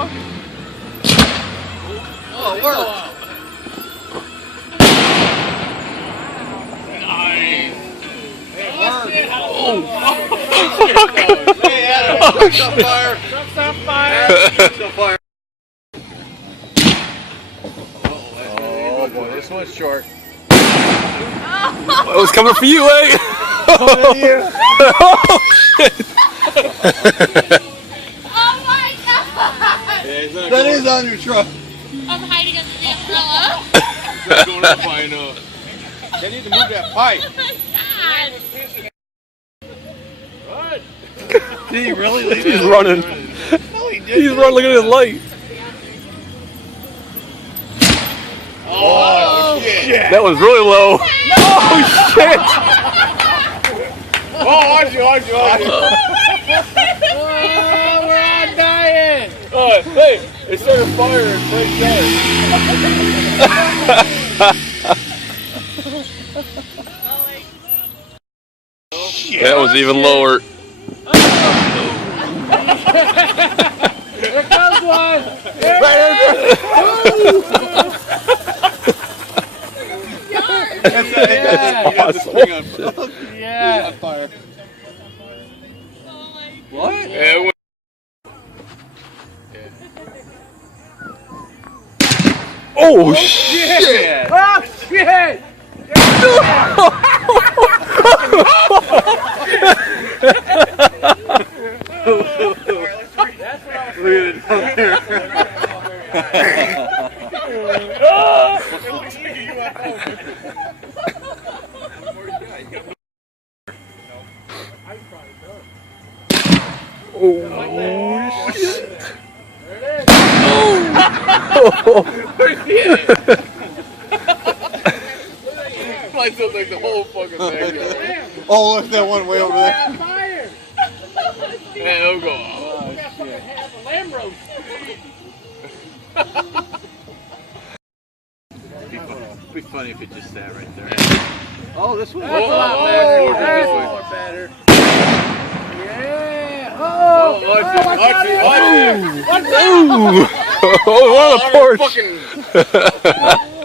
Oh, it worked. Nice. It worked. Hey, Adam, truck's on fire. Truck's on fire. Truck's on fire. Oh boy, this one's short. It was coming for you, eh? Oh, yeah. Oh, shit. Oh my god! Yeah, that is on your truck. I'm hiding under the umbrella. It's not going up, I know. They need to move that pipe. Oh my god! Run. Did he really leave? He's running. No, he didn't. He's running. Look at his light. Oh, shit. That was really low. Oh, shit. Oh, watch you. Oh, we're all dying. Hey, it started firing straight That was even lower. Here comes one. Yeah. on fire. What? Yeah, Oh, shit. Oh, shit. Oh, shit. Lights up like the whole fucking thing. Oh, look at that one way over there. On fire. Yeah, it'll go. We got fucking half a lamb roast. It'd be funny if it just sat right there. Oh, this one. That's a lot oh, better. oh, That's oh. more better. Yeah. Oh, watch it. Ooh. Oh, what a Porsche. Fucking